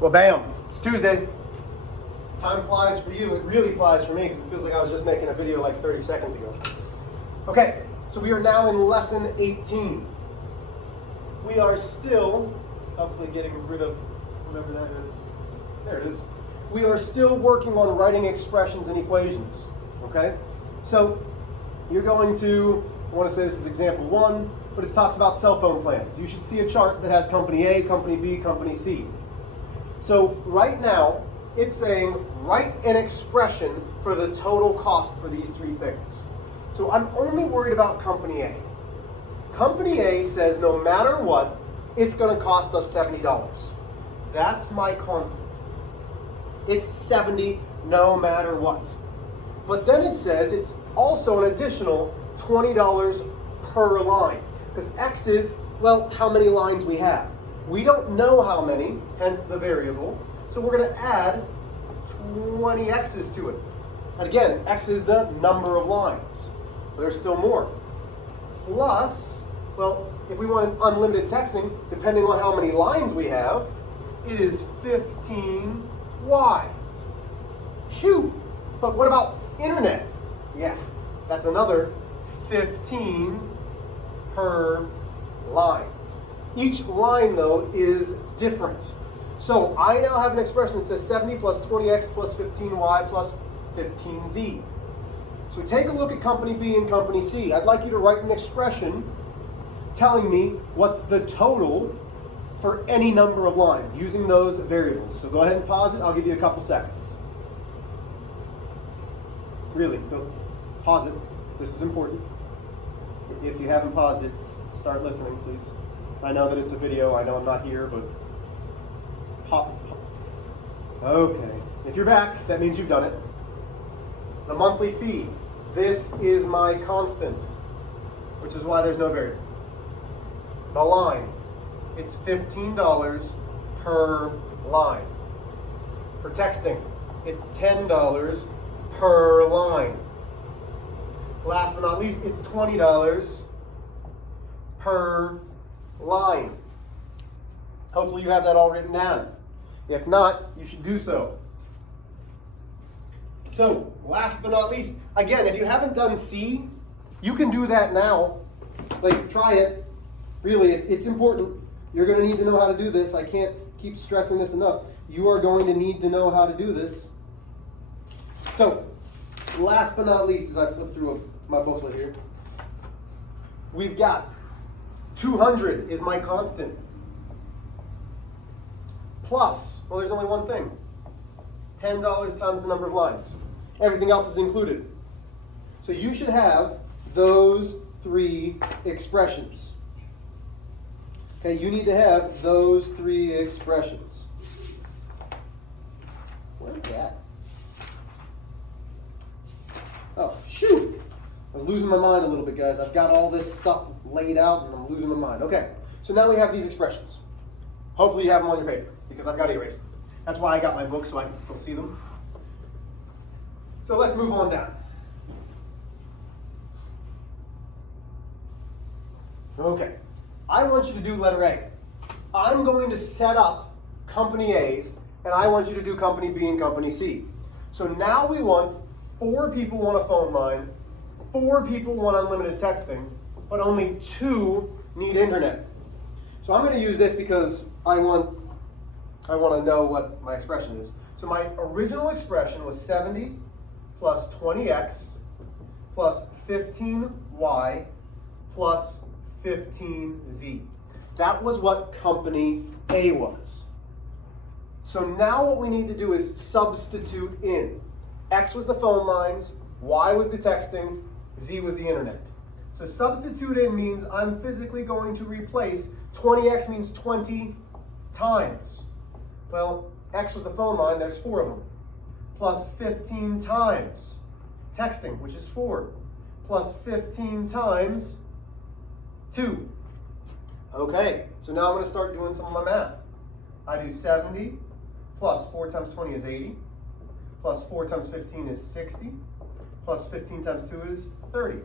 Well, bam, it's Tuesday. Time flies for you. It really flies for me because it feels like I was just making a video like 30 seconds ago. Okay, so we are now in lesson 18. We are still, hopefully getting rid of whatever that is. There it is. We are still working on writing expressions and equations, okay? So you're going to, I want to say this is example 1, but it talks about cell phone plans. You should see a chart that has company A, company B, company C. So right now, it's saying write an expression for the total cost for these three things. So I'm only worried about company A. Company A says no matter what, it's going to cost us $70. That's my constant. It's 70 no matter what. But then it says it's also an additional $20 per line. Because X is, well, how many lines we have. We don't know how many, hence the variable. So we're going to add 20 X's to it. And again, X is the number of lines. But there's still more. Plus, well, if we want unlimited texting, depending on how many lines we have, it is 15Y. Shoot! But what about internet? Yeah, that's another 15 per line. Each line, though, is different. So I now have an expression that says 70 plus 20x plus 15y plus 15z. So take a look at company B and company C. I'd like you to write an expression telling me what's the total for any number of lines using those variables. So go ahead and pause it. I'll give you a couple seconds. Really, go pause it. This is important. If you haven't paused it, start listening, please. I know that it's a video. I know I'm not here, but pop. Okay. If you're back, that means you've done it. The monthly fee. This is my constant, which is why there's no variable. The line. It's $15 per line. For texting, it's $10 per line. Last but not least, it's $20 per line. Hopefully you have that all written down. If not, you should do so. So, last but not least, again, if you haven't done C, you can do that now. Like, try it. Really, it's important. You're going to need to know how to do this. I can't keep stressing this enough. You are going to need to know how to do this. So, last but not least, as I flip through my booklet here, we've got 200 is my constant. Plus, well, there's only one thing. $10 times the number of lines. Everything else is included. So you should have those three expressions. Okay, you need to have those three expressions. Where's that? Oh, shoot! I was losing my mind a little bit, guys. I've got all this stuff laid out and I'm losing my mind. Okay, so now we have these expressions. Hopefully you have them on your paper because I've got to erase them. That's why I got my book so I can still see them. So let's move on down. Okay, I want you to do letter A. I'm going to set up company A's and I want you to do company B and company C. So now we want 4 people want a phone line, 4 people want unlimited texting, but only 2 need internet. So I'm going to use this because I want to know what my expression is. So my original expression was 70 plus 20x plus 15y plus 15z. That was what company A was. So now what we need to do is substitute in. X was the phone lines, Y was the texting, Z was the internet. So substitute in means I'm physically going to replace 20x means 20 times. Well, X was the phone line, there's 4 of them. Plus 15 times texting, which is 4. Plus 15 times 2. Okay, so now I'm going to start doing some of my math. I do 70 plus 4 times 20 is 80. Plus 4 times 15 is 60. Plus 15 times 2 is 30.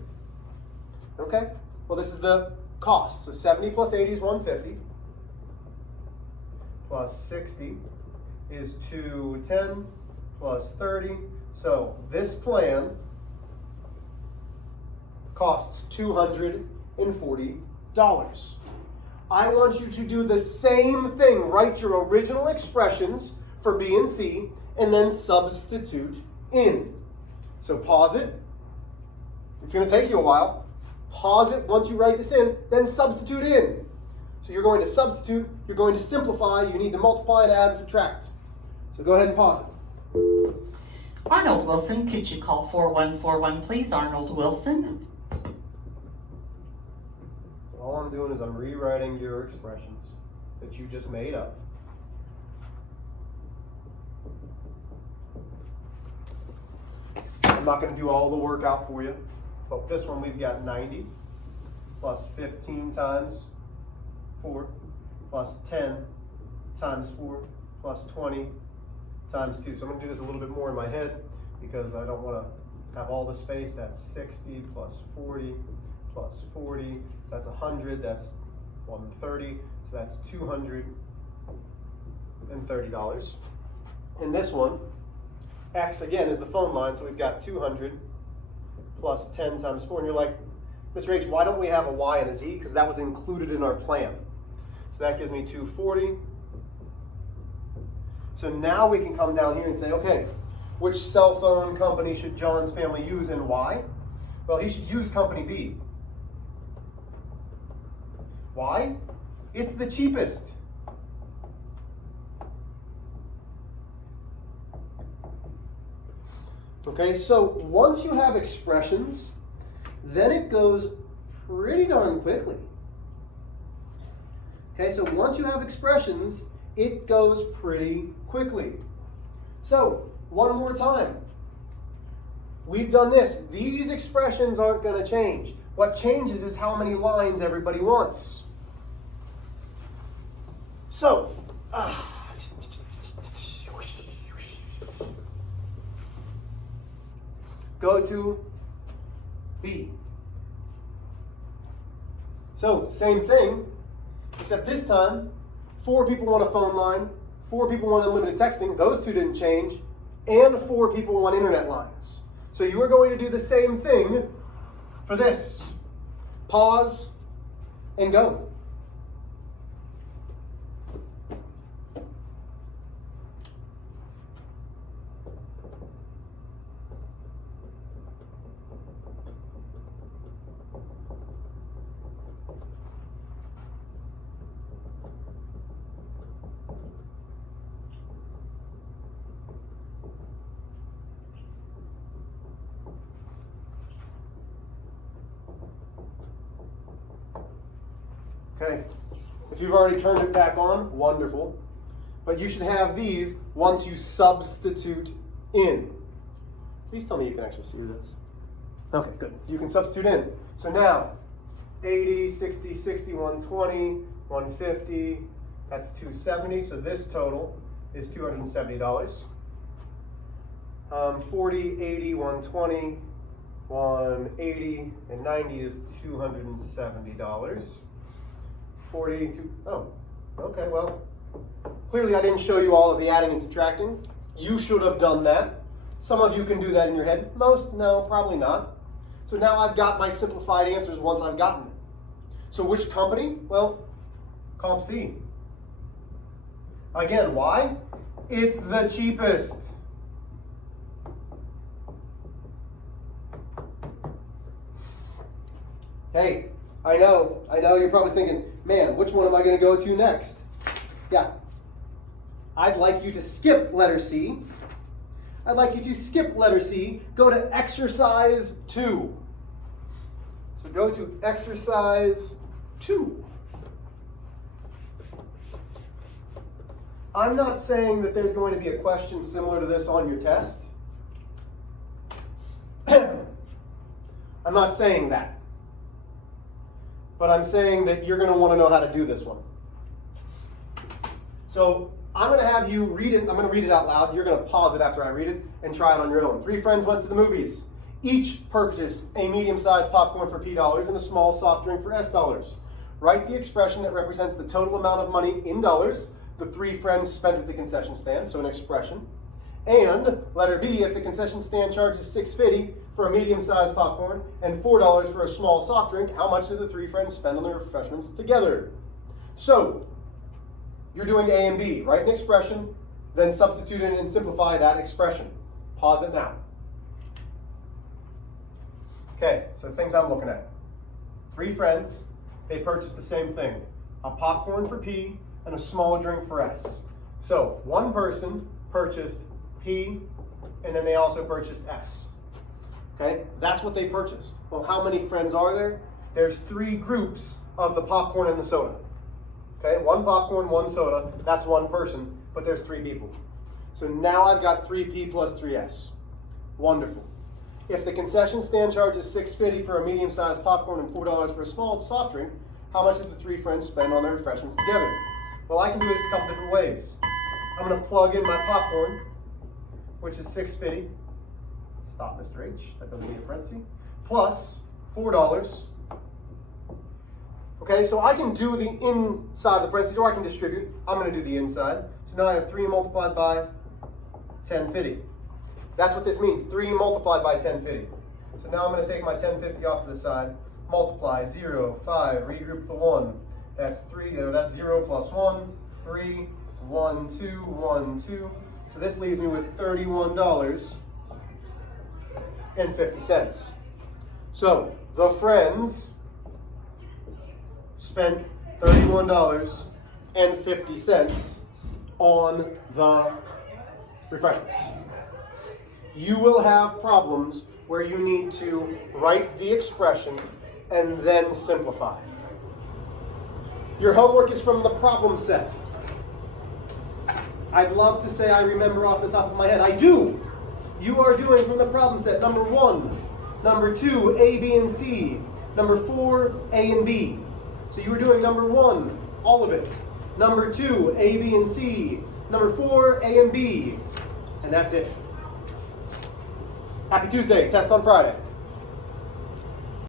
Okay, well this is the cost. So 70 plus 80 is 150. Plus 60 is 210 plus 30. So this plan costs $240. I want you to do the same thing. Write your original expressions for B and C and then substitute in. So pause it. It's going to take you a while. Pause it once you write this in, then substitute in. So you're going to substitute, you're going to simplify, you need to multiply and add and subtract. So go ahead and pause it. Arnold Wilson, could you call 4141 please? Arnold Wilson. So all I'm doing is I'm rewriting your expressions that you just made up. I'm not going to do all the work out for you, but this one we've got 90 plus 15 times 4 plus 10 times 4 plus 20 times 2. So I'm going to do this a little bit more in my head because I don't want to have all the space. That's 60 plus 40 plus 40. So that's 100. That's 130. So that's $230. And this one, X again is the phone line. So we've got 200 plus 10 times 4. And you're like, Mr. H, why don't we have a Y and a Z? Because that was included in our plan. So that gives me 240. So now we can come down here and say, okay, which cell phone company should John's family use and why? Well, he should use company B. Why? It's the cheapest. Okay, so once you have expressions, then it goes pretty darn quickly. Okay, so once you have expressions, it goes pretty quickly. So, one more time. We've done this. These expressions aren't going to change. What changes is how many lines everybody wants. So, go to B. So, same thing, except this time, 4 people want a phone line, 4 people want unlimited texting, those two didn't change, and 4 people want internet lines. So you are going to do the same thing for this. Pause and go. Okay, if you've already turned it back on, wonderful. But you should have these once you substitute in. Please tell me you can actually see this. Okay, good. You can substitute in. So now, 80, 60, 60, 120, 150, that's 270. So this total is $270. 40, 80, 120, 180, and 90 is $270. 42, oh, okay, well, clearly I didn't show you all of the adding and subtracting. You should have done that. Some of you can do that in your head. Most, no, probably not. So now I've got my simplified answers once I've gotten it. So which company? Well, Comp C. Again, why? It's the cheapest. Hey, I know you're probably thinking, man, which one am I going to go to next? Yeah. I'd like you to skip letter C. I'd like you to skip letter C. Go to exercise 2. So go to exercise 2. I'm not saying that there's going to be a question similar to this on your test. I'm not saying that. But I'm saying that you're going to want to know how to do this one. So I'm going to have you read it. I'm going to read it out loud. You're going to pause it after I read it and try it on your own. 3 friends went to the movies. Each purchased a medium-sized popcorn for P dollars and a small soft drink for S dollars. Write the expression that represents the total amount of money in dollars the 3 friends spent at the concession stand, so an expression. And letter B, if the concession stand charges $6.50 for a medium-sized popcorn and $4 for a small soft drink, how much did the 3 friends spend on their refreshments together? So, you're doing A and B. Write an expression, then substitute in and simplify that expression. Pause it now. Okay, so things I'm looking at. 3 friends, they purchased the same thing. A popcorn for P and a small drink for S. So, one person purchased P, and then they also purchased S. Okay, that's what they purchased. Well, how many friends are there? There's 3 groups of the popcorn and the soda. Okay, 1 popcorn, 1 soda, that's 1 person, but there's 3 people. So now I've got 3P plus 3S. Wonderful. If the concession stand charges $6.50 for a medium-sized popcorn and $4 for a small soft drink, how much did the 3 friends spend on their refreshments together? Well, I can do this a couple different ways. I'm going to plug in my popcorn, which is $6.50. Stop, Mr. H. That doesn't need a parenthesis. Plus $4. Okay, so I can do the inside of the parentheses, or I can distribute. I'm going to do the inside. So now I have 3 multiplied by 1050. That's what this means, 3 multiplied by 1050. So now I'm going to take my 1050 off to the side, multiply 0, 5, regroup the 1. That's 3, that's 0 plus 1, 3, 1, 2, 1, 2. So this leaves me with $31.50. So the friends spent $31.50 on the refreshments. You will have problems where you need to write the expression and then simplify. Your homework is from the problem set. I'd love to say I remember off the top of my head. I do. You are doing from the problem set number 1, number 2, A, B, and C, number 4, A and B. So you were doing number 1, all of it. Number 2, A, B, and C. Number 4, A and B. And that's it. Happy Tuesday. Test on Friday.